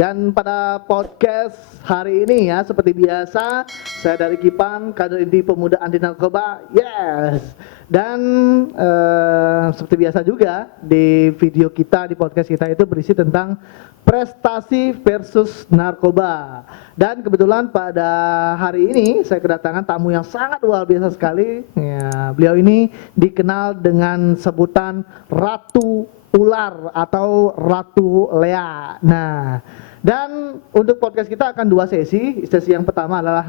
Dan pada podcast hari ini ya, seperti biasa, saya dari Kipan, kader inti pemuda anti narkoba, yes. Dan seperti biasa juga di video kita, di podcast kita itu berisi tentang prestasi versus narkoba. Dan kebetulan pada hari ini saya kedatangan tamu yang sangat luar biasa sekali. Ya, beliau ini dikenal dengan sebutan Ratu Ular atau Ratu Lea. Nah, dan untuk podcast kita akan dua sesi. Sesi yang pertama adalah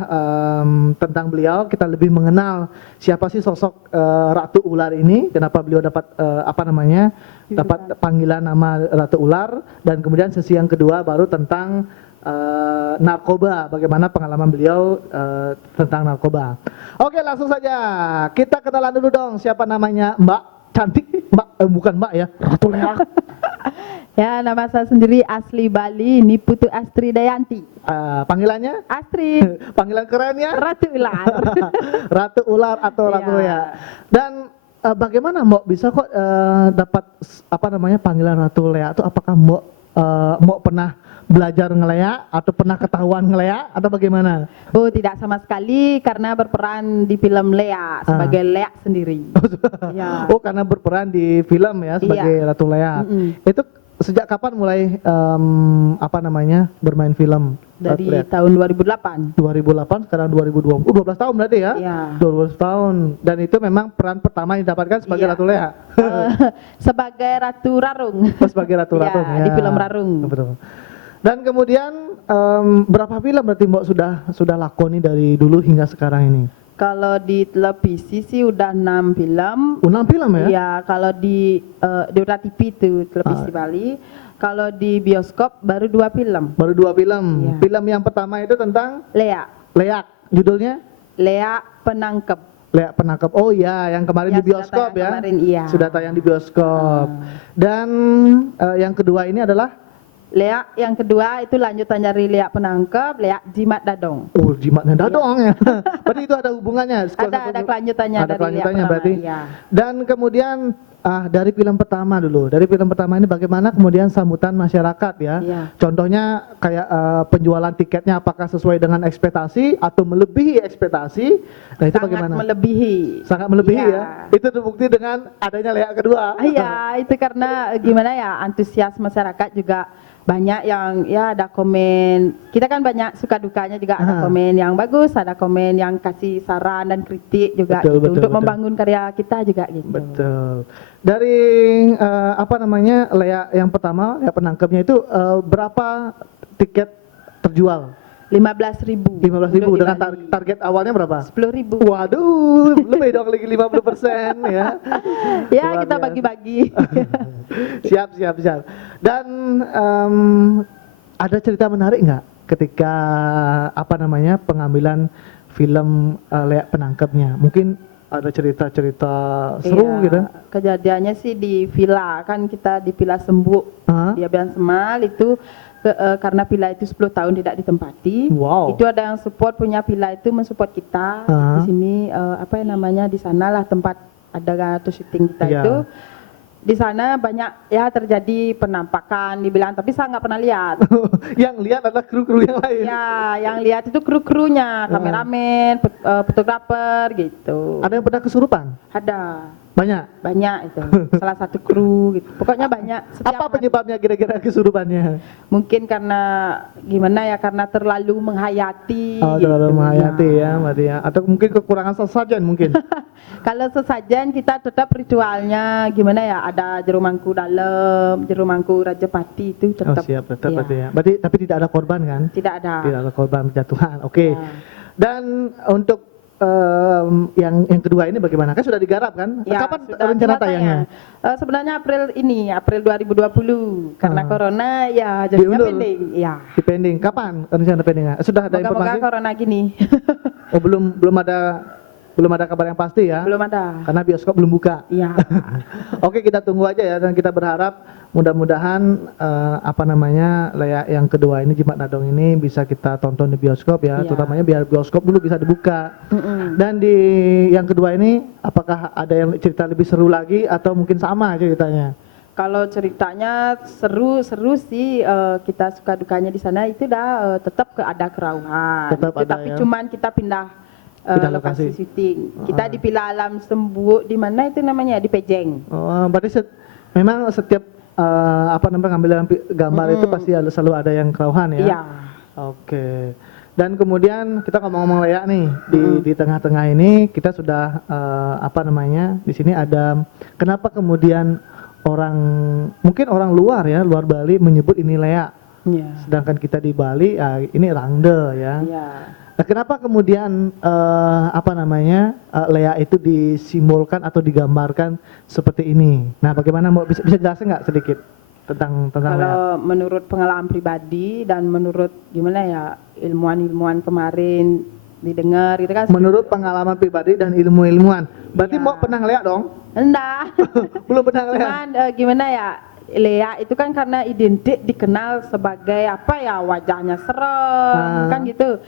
tentang beliau, kita lebih mengenal siapa sih sosok Ratu Ular ini, kenapa beliau dapat dapat panggilan nama Ratu Ular, dan kemudian sesi yang kedua baru tentang narkoba, bagaimana pengalaman beliau tentang narkoba. Oke, langsung saja kita kenalan dulu dong, siapa namanya Mbak cantik, Mbak, bukan Mbak ya, Ratu Lea. Ya, nama saya sendiri asli Bali, ini Putu Astri Dayanti. Panggilannya? Astrid. Panggilan kerennya? Ratu Ular. Ratu Ular atau Ratu Lea. Dan bagaimana Mbak bisa kok dapat panggilan Ratu Lea itu? Apakah Mbak pernah belajar ngelea atau pernah ketahuan ngelea atau bagaimana? Oh, tidak sama sekali, karena berperan di film Lea sebagai Lea sendiri. Ya. Oh, karena berperan di film ya sebagai Ratu Lea. Itu sejak kapan mulai bermain film? Dari tahun 2008. 2008 sekarang 2020. 12 tahun berarti ya? Iya. 12 tahun. Dan itu memang peran pertama yang didapatkan sebagai Ratu Lea. Sebagai Ratu Rarung. Oh, sebagai Ratu Rarung ya. Di film Rarung. Betul. Dan kemudian berapa film berarti Mbak sudah lakoni dari dulu hingga sekarang ini? Kalau di televisi sih udah 6 film. 6 film ya? Iya, kalau di Dora TV itu televisi Bali. Kalau di bioskop baru 2 film. Baru 2 film. Ya. Film yang pertama itu tentang Lea. Lea. Judulnya? Lea Penangkep. Lea Penangkep. Oh iya, yang kemarin di bioskop ya. Kemarin, iya. Sudah tayang di bioskop. Dan yang kedua ini adalah Lea yang kedua itu lanjutan dari Lea Penangkep, Lea Jimat Dadong. Oh, jimatnya dadong ya. Berarti itu ada hubungannya. Ada kelanjutannya ada dari kelanjutannya Lea berarti. Iya. Dan kemudian dari film pertama dulu. Dari film pertama ini bagaimana kemudian sambutan masyarakat ya? Iya. Contohnya kayak penjualan tiketnya apakah sesuai dengan ekspektasi atau melebihi ekspektasi? Nah, itu bagaimana? Sangat melebihi ya. Itu terbukti dengan adanya Lea kedua. Iya, itu karena gimana ya, antusias masyarakat juga banyak yang ya ada komen, kita kan banyak suka dukanya juga, ada komen yang bagus, ada komen yang kasih saran dan kritik juga, betul, untuk membangun karya kita juga gitu. Betul. Dari Lea yang pertama, Lea Penangkepnya itu berapa tiket terjual? 15.000. 15.000 dengan target awalnya berapa? 10.000. Waduh, lebih dong lagi 50% ya. Ya, kita bagi-bagi. Siap. Dan ada cerita menarik nggak ketika pengambilan film Lea Penangkepnya? Mungkin ada cerita-cerita seru gitu. Kejadiannya sih di villa, kan kita di Villa Sembuk di Abian Semal itu. Karena villa itu 10 tahun tidak ditempati. Wow. Itu ada yang support, punya villa itu mensupport kita di sini, di sanalah tempat ada syuting kita itu. Di sana banyak ya terjadi penampakan dibilang, tapi saya nggak pernah lihat. Yang lihat adalah kru-kru yang lain. Ya, yang lihat itu kru-krunya, kameramen, fotografer gitu. Ada yang pernah kesurupan? Ada. Banyak Itu salah satu kru gitu, pokoknya banyak. Apa penyebabnya kira-kira kesurupannya? Mungkin karena karena terlalu menghayati. Terlalu menghayati ya berarti ya, atau mungkin kekurangan sesajen mungkin. Kalau sesajen kita tetap ritualnya ada jerumangku dalam, jerumangku Rajapati itu tetap. Siap, tetap berarti ya. Berarti tapi tidak ada korban kan? Tidak ada korban berjatuhan. Oke. Dan untuk yang kedua ini bagaimana? Kan sudah digarap kan? Ya, kapan rencana tayangnya? Sebenarnya April 2020. Karena corona ya jadinya pending. Ya. Dipending. Kapan rencana pendingnya? Sudah ada informasi? Moga-moga corona gini. Oh, belum ada kabar yang pasti ya? Belum ada. Karena bioskop belum buka. Iya. Oke, kita tunggu aja ya, dan kita berharap mudah-mudahan Lea yang kedua ini, Jimat Dadong ini bisa kita tonton di bioskop ya, terutamanya biar bioskop dulu bisa dibuka. Dan di yang kedua ini apakah ada yang cerita lebih seru lagi atau mungkin sama ceritanya? Kalau ceritanya seru sih, kita suka dukanya di sana itu tetap ada kerauhan. Tetap ada, Tapi ya. cuman kita pindah, Pindah lokasi lokasi. syuting. Kita di Villa Alam Sembu di mana itu namanya di Pejeng. Oh, berarti memang setiap apa namanya ngambil gambar itu pasti selalu ada yang kerauhan ya? Iya. Oke. Dan kemudian kita ngomong-ngomong Lea nih di tengah-tengah ini kita sudah apa namanya di sini ada kenapa kemudian mungkin orang luar ya luar Bali menyebut ini Lea, Iya. sedangkan kita di Bali ini Rangde ya. Iya. Nah, kenapa kemudian apa namanya Lea itu disimbolkan atau digambarkan seperti ini? Nah, bagaimana mau bisa jelasin nggak sedikit tentang Lea? Kalau menurut pengalaman pribadi dan menurut gimana ya ilmuwan-ilmuwan kemarin didengar gitu kan. Menurut pengalaman pribadi dan ilmu-ilmuwan, berarti Iya. mau pernah Lea dong? Enggak. Belum pernah Lea? Cuman gimana ya, Lea itu kan karena identik dikenal sebagai apa ya, wajahnya serem kan gitu.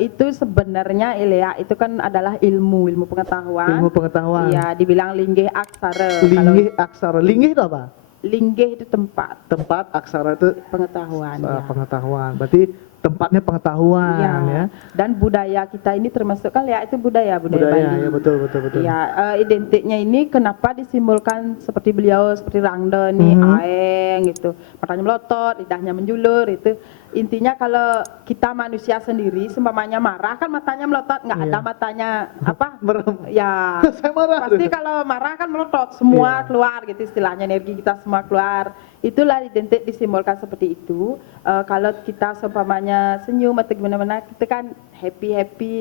Itu sebenarnya Lea itu kan adalah ilmu pengetahuan. Ilmu pengetahuan. Iya, dibilang linggih aksara. Linggih aksara. Linggih itu apa? Linggih itu tempat Tempat, aksara itu pengetahuan. Ya. pengetahuan. Berarti tempatnya pengetahuan Iya. ya. Dan budaya kita ini termasuk kan Lea itu budaya Bali. Ya betul. Ya, identiknya ini kenapa disimbolkan seperti beliau, seperti Rangde nih, aeng gitu. Matanya melotot, lidahnya menjulur itu. Intinya kalau kita manusia sendiri seumpamanya marah kan matanya melotot, nggak ada matanya apa? Merem. Ya. Saya marah. Pasti kalau marah kan melotot, semua Iya. keluar gitu istilahnya, energi kita semua keluar. Itulah identik disimbolkan seperti itu. Kalau kita seumpamanya senyum atau gimana-mana, kita kan happy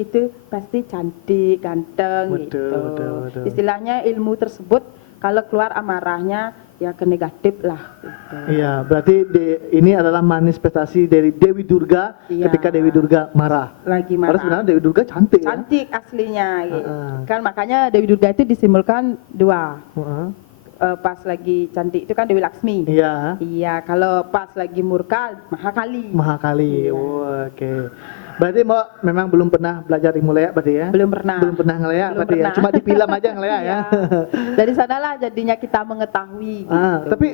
itu pasti cantik, ganteng gitu. Betul. Istilahnya ilmu tersebut kalau keluar amarahnya ya ke negatif lah gitu. Iya, berarti ini adalah manifestasi dari Dewi Durga Iya. ketika Dewi Durga marah. Lagi Padahal marah. sebenarnya Dewi Durga cantik ya. Cantik aslinya gitu. Kan makanya Dewi Durga itu disimbolkan dua. Pas lagi cantik itu kan Dewi Laksmi. Iya. Iya, kalau pas lagi murka Mahakali. Mahakali. Iya. Oh, oke. Berarti Mbak memang belum pernah belajar ilmu Lea berarti ya? Belum pernah. Belum pernah ngelea Belum berarti ya? pernah. Cuma di film aja ngelea ya? Iya. Dari sanalah jadinya kita mengetahui gitu. Tapi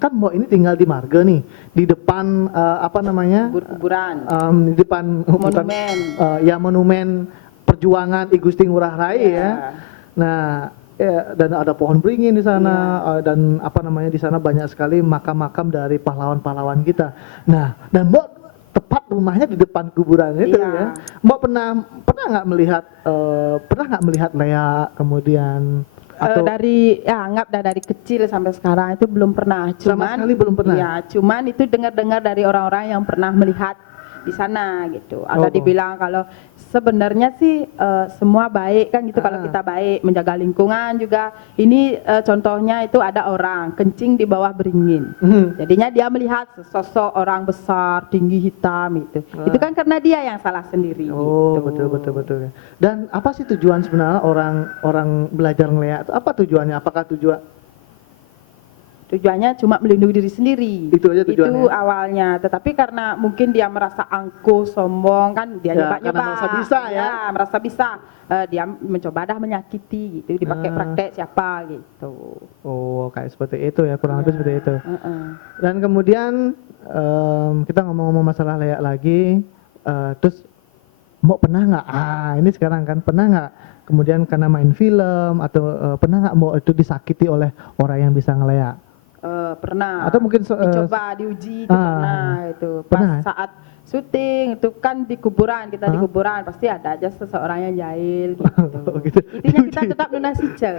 kan Mbak ini tinggal di Marga nih, di depan apa namanya? Kuburan. Di depan Monumen. ya monumen perjuangan I Gusti Ngurah Rai Iya. ya. Nah, ya, dan ada pohon beringin di sana dan apa namanya di sana banyak sekali makam-makam dari pahlawan-pahlawan kita. Nah, dan Mbak tepat rumahnya di depan kuburan itu Iya. ya. Mbak pernah nggak melihat Lea kemudian atau Anggap dari kecil sampai sekarang itu belum pernah. Sama sekali belum pernah? Iya, cuman itu dengar-dengar dari orang-orang yang pernah melihat di sana gitu. Ada dibilang kalau sebenarnya sih semua baik kan gitu kalau kita baik menjaga lingkungan juga. Ini contohnya itu ada orang kencing di bawah beringin. Jadinya dia melihat sosok orang besar tinggi hitam itu. Itu kan karena dia yang salah sendiri. Oh, gitu. betul. Dan apa sih tujuan sebenarnya orang belajar ngelea itu? Apa tujuannya? Apakah Tujuannya cuma melindungi diri sendiri. Itu aja tujuannya. Itu awalnya. Tetapi karena mungkin dia merasa angkuh, sombong kan dia Ya, nyoba-nyoba. karena merasa bisa ya. Merasa bisa. Dia mencoba menyakiti gitu, dipakai praktek siapa gitu. Oh, kayak seperti itu ya, kurang lebih seperti itu. Heeh. Dan kemudian kita ngomong-ngomong masalah Lea lagi, terus Mbok pernah nggak? Ini sekarang kan pernah nggak? Kemudian karena main film atau pernah nggak Mbok itu disakiti oleh orang yang bisa ngelea? Pernah. Atau mungkin dicoba diuji itu pernah itu. Pas pernah ya? saat syuting itu kan di kuburan, kita di kuburan pasti ada aja seseorang yang jahil gitu. Gitu. Intinya kita tetap lunas hijau.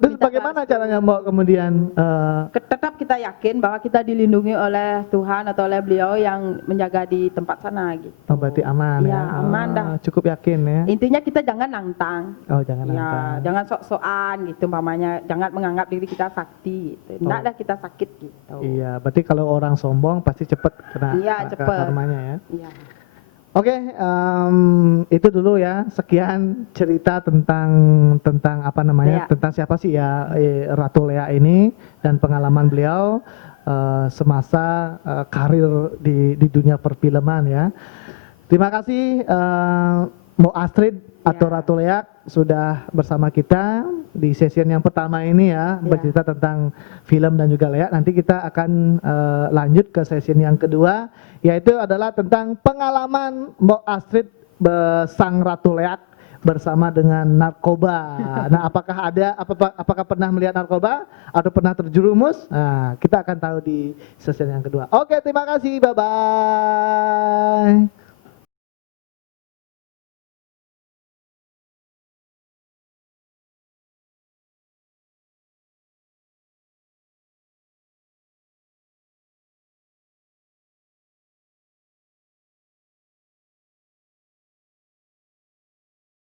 Terus bagaimana caranya Mbok kemudian Tetap kita yakin bahwa kita dilindungi oleh Tuhan atau oleh beliau yang menjaga di tempat sana gitu. berarti aman Iya, ya? aman dah. Cukup yakin ya? Intinya kita jangan nantang. Oh, jangan Ya, nantang. jangan sok-sokan gitu umpamanya, jangan menganggap diri kita sakti gitu. Enggak ada kita sakit gitu. Iya, berarti kalau orang sombong pasti cepet kena Iya, cepet. karmanya ya. Iya. Oke, itu dulu ya. Sekian cerita tentang apa namanya, Lea. tentang siapa sih ya Ratu Lea ini dan pengalaman beliau semasa karir di dunia perfilman ya. Terima kasih Mbok Astrid atau Ya. Ratu Leak sudah bersama kita di session yang pertama ini ya, bercerita tentang film dan juga Leak. Nanti kita akan lanjut ke session yang kedua, yaitu adalah tentang pengalaman Mbok Astrid sang Ratu Leak bersama dengan narkoba. Nah, apakah pernah melihat narkoba atau pernah terjerumus? Nah, kita akan tahu di session yang kedua. Oke, terima kasih. Bye bye.